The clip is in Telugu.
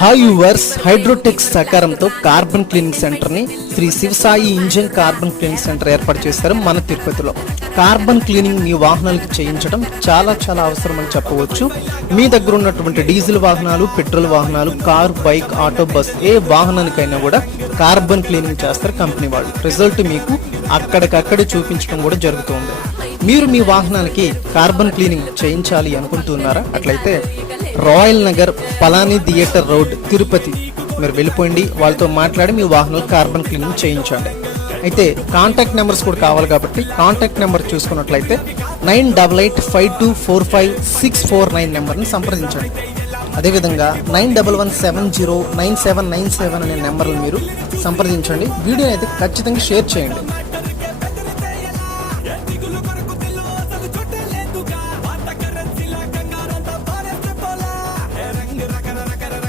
హాయ్ యూవర్స్, హైడ్రోటెక్ సహకారంతో కార్బన్ క్లీనింగ్ సెంటర్ని Shri Shivasai engine carbon cleaning centre ఏర్పాటు చేశారు మన తిరుపతిలో. కార్బన్ క్లీనింగ్ మీ వాహనాలకు చేయించడం చాలా అవసరం అని చెప్పవచ్చు. మీ దగ్గర ఉన్నటువంటి డీజిల్ వాహనాలు, పెట్రోల్ వాహనాలు, కార్, బైక్, ఆటో, బస్ ఏ వాహనానికైనా కూడా కార్బన్ క్లీనింగ్ చేస్తారు కంపెనీ వాళ్ళు. రిజల్ట్ మీకు అక్కడికక్కడే చూపించడం కూడా జరుగుతుంది. మీరు మీ వాహనానికి కార్బన్ క్లీనింగ్ చేయించాలి అనుకుంటున్నారా? అట్లయితే royal Nagar, Palani theatre road, Tirupati మీరు వెళ్ళిపోయింది. వాళ్ళతో మాట్లాడి మీ వాహనాలు కార్బన్ క్లీనింగ్ చేయించండి. అయితే కాంటాక్ట్ నెంబర్స్ కూడా కావాలి కాబట్టి కాంటాక్ట్ నెంబర్ చూసుకున్నట్లయితే 9885245649 నెంబర్ని సంప్రదించండి. అదేవిధంగా 9117099797 అనే నెంబర్లు మీరు సంప్రదించండి. వీడియోని అయితే ఖచ్చితంగా షేర్ చేయండి.